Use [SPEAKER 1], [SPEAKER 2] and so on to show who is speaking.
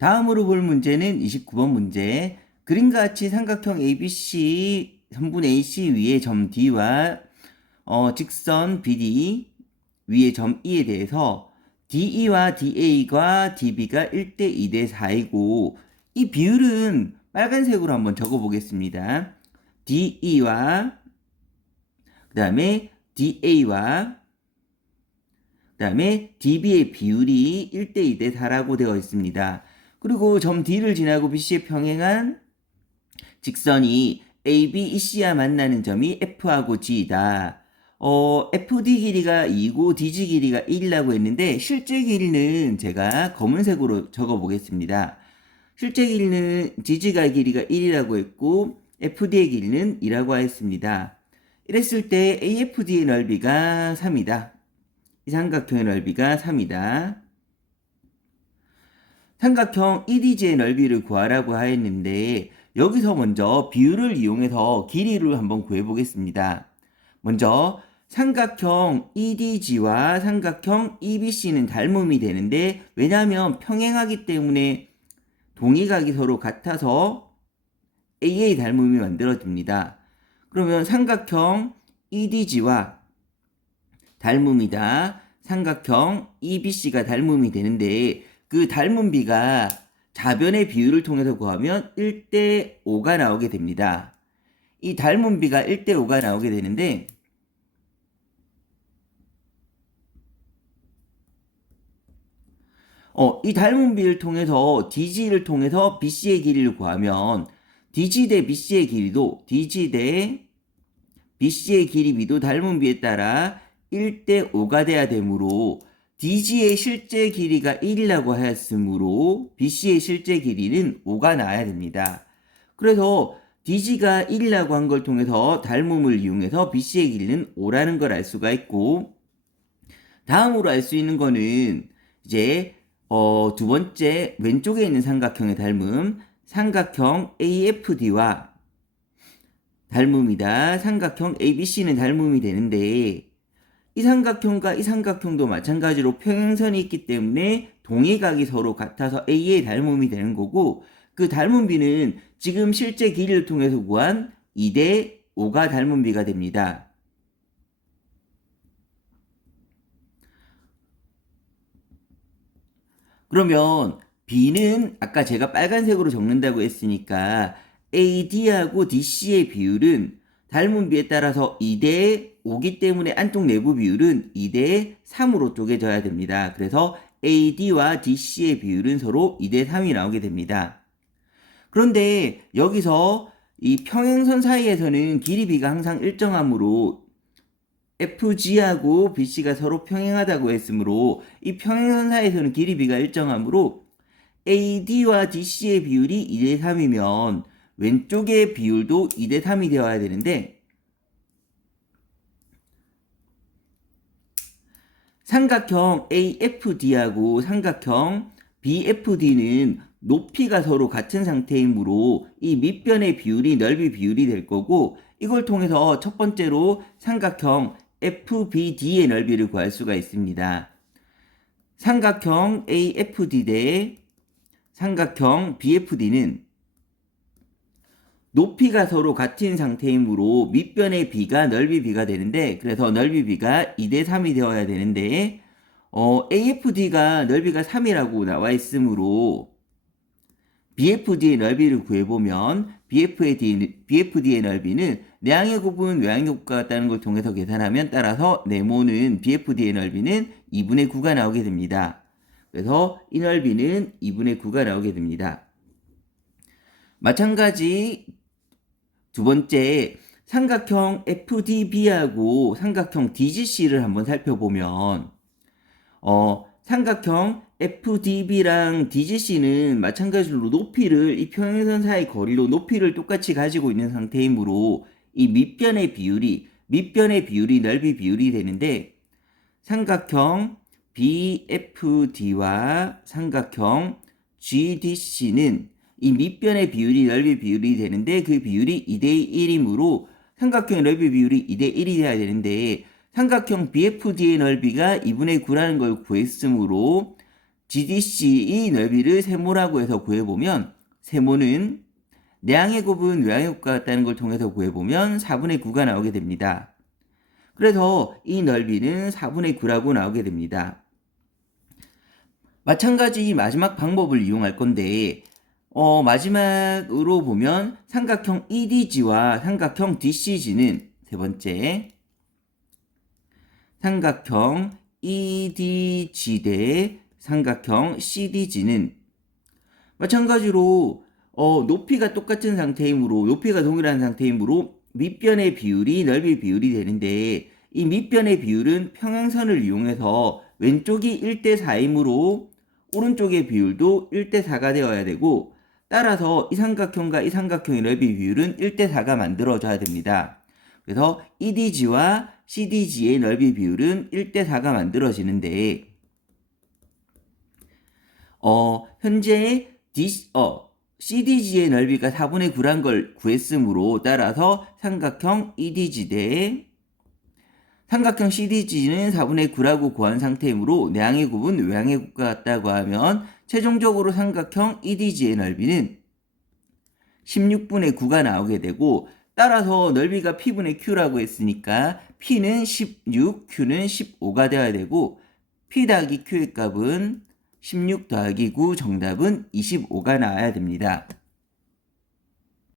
[SPEAKER 1] 다음으로 볼 문제는 29번 문제. 그림과 같이 삼각형 ABC 3분의 AC 위에 점 D와 어, 직선 BD 위에 점 E에 대해서 DE와 DA가 DB가 1대 2대 4이고 이 비율은 빨간색으로 한번 적어 보겠습니다. DE와 그 다음에 DA와 그 다음에 DB의 비율이 1대 2대 4라고 되어 있습니다. 그리고 점 D를 지나고 BC에 평행한 직선이 AB, EC와 만나는 점이 F하고 G이다. 어, FD 길이가 2고 DG 길이가 1이라고 했는데 실제 길이는 제가 검은색으로 적어 보겠습니다. 실제 길이는 DG가 길이가 1이라고 했고 FD의 길이는 2라고 하였습니다. 이랬을 때 AFD의 넓이가 3이다. 이 삼각형의 넓이가 3이다. 삼각형 EDG의 넓이를 구하라고 하였는데 여기서 먼저 비율을 이용해서 길이를 한번 구해 보겠습니다. 먼저 삼각형 EDG와 삼각형 EBC는 닮음이 되는데 왜냐하면 평행하기 때문에 동의각이 서로 같아서 AA 닮음이 만들어집니다. 그러면 삼각형 EDG와 닮음이다. 삼각형 EBC가 닮음이 되는데 그 닮은 비가 자변의 비율을 통해서 구하면 1대 5가 나오게 됩니다. 이 닮은 비가 1대 5가 나오게 되는데 어, 이 닮은 비를 통해서 DG를 통해서 BC의 길이를 구하면 DG 대 BC의 길이도 DG 대 BC의 길이 비도 닮은 비에 따라 1대 5가 돼야 되므로 DG의 실제 길이가 1이라고 하였으므로 BC의 실제 길이는 5가 나와야 됩니다. 그래서 DG가 1이라고 한 걸 통해서 닮음을 이용해서 BC의 길이는 5라는 걸 알 수가 있고 다음으로 알 수 있는 거는 이제 어, 두 번째 왼쪽에 있는 삼각형의 닮음 삼각형 AFD와 닮음이다. 삼각형 ABC는 닮음이 되는데 이 삼각형과 이 삼각형도 마찬가지로 평행선이 있기 때문에 동의각이 서로 같아서 A의 닮음이 되는 거고 그 닮은 비는 지금 실제 길이를 통해서 구한 2대 5가 닮은 비가 됩니다. 그러면 B는 아까 제가 빨간색으로 적는다고 했으니까 AD하고 DC의 비율은 닮은 비에 따라서 2대 5기 때문에 안쪽 내부 비율은 2대 3으로 쪼개져야 됩니다. 그래서 AD와 DC의 비율은 서로 2대 3이 나오게 됩니다. 그런데 여기서 이 평행선 사이에서는 길이 비가 항상 일정하므로 FG하고 BC가 서로 평행하다고 했으므로 이 평행선 사이에서는 길이 비가 일정하므로 AD와 DC의 비율이 2대 3이면 왼쪽의 비율도 2대 3이 되어야 되는데 삼각형 AFD하고 삼각형 BFD는 높이가 서로 같은 상태이므로 이 밑변의 비율이 넓이 비율이 될 거고 이걸 통해서 첫 번째로 삼각형 FBD의 넓이를 구할 수가 있습니다. 삼각형 AFD 대 삼각형 BFD는 높이가 서로 같은 상태이므로 밑변의 비가 넓이 비가 되는데 그래서 넓이 비가 2대 3이 되어야 되는데 어, AFD가 넓이가 3이라고 나와 있으므로 BFD의 넓이를 구해보면 BFD, BFD의 넓이는 내항의 곱은 외항의 곱과 같다는 걸 통해서 계산하면 따라서 네모는 BFD의 넓이는 2분의 9가 나오게 됩니다. 그래서 이 넓이는 2분의 9가 나오게 됩니다. 마찬가지 두 번째 삼각형 FDB하고 삼각형 DGC를 한번 살펴보면 어, 삼각형 FDB랑 DGC는 마찬가지로 높이를 이 평행선 사이 거리로 높이를 똑같이 가지고 있는 상태이므로 이 밑변의 비율이 밑변의 비율이 넓이 비율이 되는데 삼각형 BFD와 삼각형 GDC는 이 밑변의 비율이 넓이 비율이 되는데 그 비율이 2대 1이므로 삼각형의 넓이 비율이 2대 1이 돼야 되는데 삼각형 BFD의 넓이가 2분의 9라는 걸 구했으므로 GDC의 넓이를 세모라고 해서 구해보면 세모는 내항의 곱은 외항의 곱과 같다는 걸 통해서 구해보면 4분의 9가 나오게 됩니다. 그래서 이 넓이는 4분의 9라고 나오게 됩니다. 마찬가지 이 마지막 방법을 이용할 건데 어, 마지막으로 보면 삼각형 EDG와 삼각형 DCG는 세 번째. 삼각형 EDG 대 삼각형 CDG는 마찬가지로 어, 높이가 똑같은 상태이므로 높이가 동일한 상태이므로 밑변의 비율이 넓이 비율이 되는데 이 밑변의 비율은 평행선을 이용해서 왼쪽이 1대 4이므로 오른쪽의 비율도 1대 4가 되어야 되고 따라서 이 삼각형과 이 삼각형의 넓이 비율은 1대 4가 만들어져야 됩니다. 그래서 EDG와 CDG의 넓이 비율은 1대 4가 만들어지는데 어, 현재 D, 어, CDG의 넓이가 4분의 9란 걸 구했으므로 따라서 삼각형 EDG 대 삼각형 CDG는 4분의 9라고 구한 상태이므로 내항의 곱은 외항의 곱과 같다고 하면 최종적으로 삼각형 EDG의 넓이는 16분의 9가 나오게 되고 따라서 넓이가 P분의 Q라고 했으니까 P는 16, Q는 15가 되어야 되고 P 더하기 Q의 값은 16 더하기 9 정답은 25가 나와야 됩니다.